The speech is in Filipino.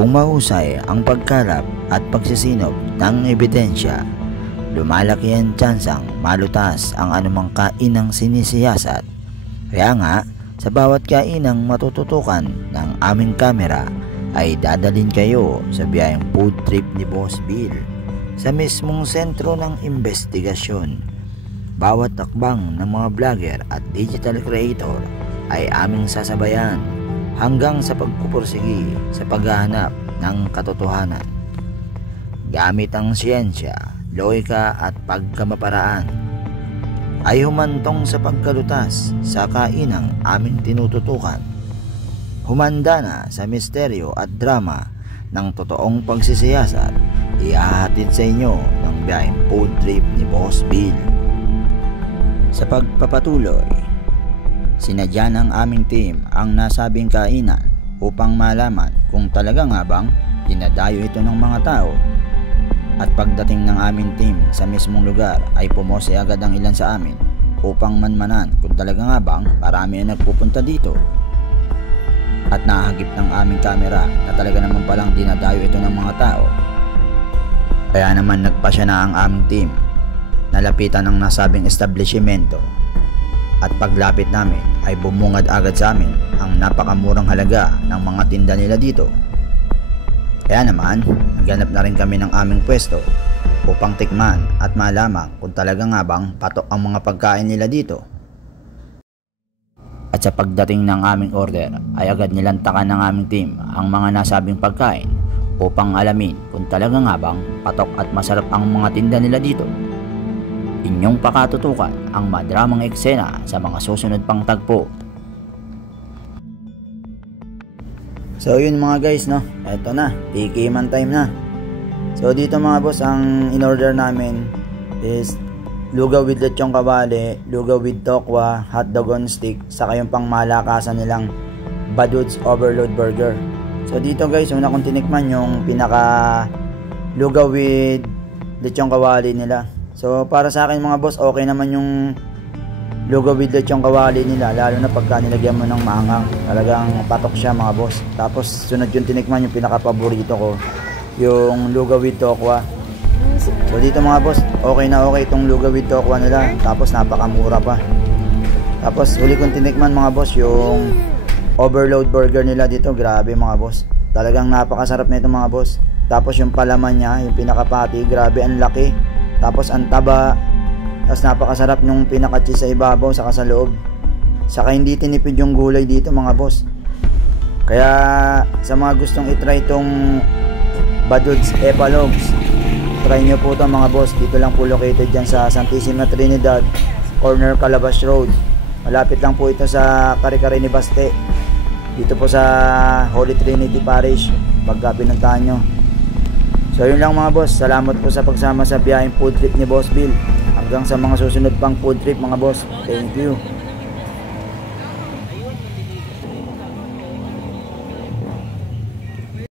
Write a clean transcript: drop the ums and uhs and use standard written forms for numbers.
Kung mahusay ang pagkalap at pagsisinop ng ebidensya, lumalaki ang tsansang malutas ang anumang kainang sinisiyasat. Kaya nga, sa bawat kainang matututukan ng aming kamera ay dadalhin kayo sa biyayang food trip ni Boss Bill sa mismong sentro ng investigasyon. Bawat takbang ng mga vlogger at digital creator ay aming sasabayan hanggang sa pagpupursigi sa paghahanap ng katotohanan. Gamit ang siyensya, lohika at pagkamaparaan ay humantong sa pagkalutas sa kainang aming tinututukan. Humanda na sa misteryo at drama ng totoong pagsisiyasat, ihahatid sa inyo ng biyayang food trip ni Boss Bill. Sa pagpapatuloy, sinadya ng aming team ang nasabing kainan upang malaman kung talaga nga bang dinadayo ito ng mga tao. At pagdating ng aming team sa mismong lugar ay pumose agad ang ilan sa amin upang manmanan kung talaga nga bang marami ang nagpupunta dito. At nahagip ng aming kamera na talaga naman palang dinadayo ito ng mga tao. Kaya naman nagpasya na ang aming team nalapitan ang nasabing establishmento, at paglapit namin ay bumungad agad sa amin ang napakamurang halaga ng mga tinda nila dito. Kaya naman naghanap na rin kami ng aming pwesto upang tikman at malaman kung talaga nga bang patok ang mga pagkain nila dito. At sa pagdating ng aming order ay agad nilantakan ng aming team ang mga nasabing pagkain upang alamin kung talaga nga bang patok at masarap ang mga tinda nila dito. Inyong pakatutukan ang madramang eksena sa mga susunod pang tagpo. So yun mga guys, no, eto na, PK man time na. So dito mga boss, ang in-order namin is lugaw with lechong kawali, lugaw with tokwa, hotdog on stick, saka yung pang malakasan nilang Baduds Overload Burger. So dito guys, una kong tinikman yung pinaka lugaw with lechong kawali nila. So para sa akin mga boss, okay naman yung lugaw with lechong kawali nila, lalo na pagka nilagyan mo ng maanghang. Talagang patok siya mga boss. Tapos sunod yung tinikman yung pinaka paborito ko, yung lugaw with tokwa. So dito mga boss, okay na okay itong lugaw with tokwa nila, tapos napakamura pa. Tapos huli kong tinikman mga boss yung overload burger nila dito. Grabe mga boss, talagang napakasarap na ito mga boss. Tapos yung palaman niya, yung pinaka patty, grabe ang laki. Tapos ang taba. Tapos napakasarap yung pinaka cheese sa ibabaw saka sa loob. Saka hindi tinipid yung gulay dito mga boss. Kaya sa mga gustong itry itong Baduds Epalogs, try nyo po ito mga boss. Dito lang po located dyan sa Santissima Trinidad, corner Calabas Road. Malapit lang po ito sa Kare-Kare ni Baste, dito po sa Holy Trinity Parish pagka pinuntahan nyo. So yun lang mga boss, salamat po sa pagsama sa biyaheng food trip ni Boss Bill. Hanggang sa mga susunod pang food trip mga boss. Thank you.